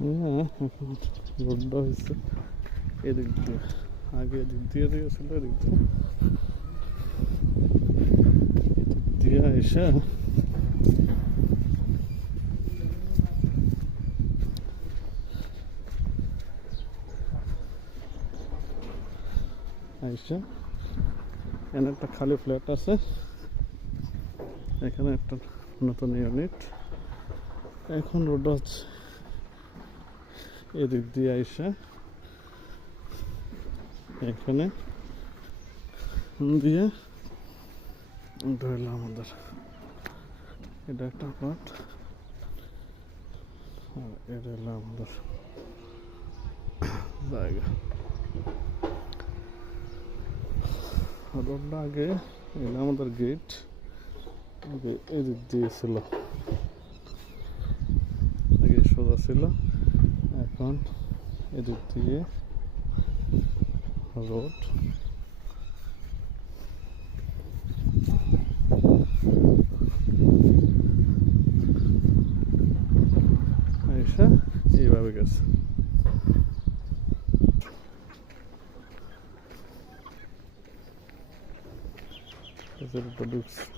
হ্যাঁ, এখন রোডটা হয়েছে এদিক দিয়ে, আগে এদিক দিয়ে দিয়েছিল, এদিক দিয়ে এসে এখানে একটা খালি ফ্ল্যাট আছে, এখানে একটা নতুন ইউনিট। এখন রোড হচ্ছে এদিক দিয়ে আইসা এখানে দিয়ে ধরলাম আমাদের এটা একটা পার্ট, আর এটা হলো আমাদের জায়গা। রোডটা আগে এটা আমাদের গেট, এদিক দিয়ে ছিল, আগে সোজা ছিল, এখন এদিক দিয়ে রোড। আইসা এইভাবে গেছে। ঢুকছে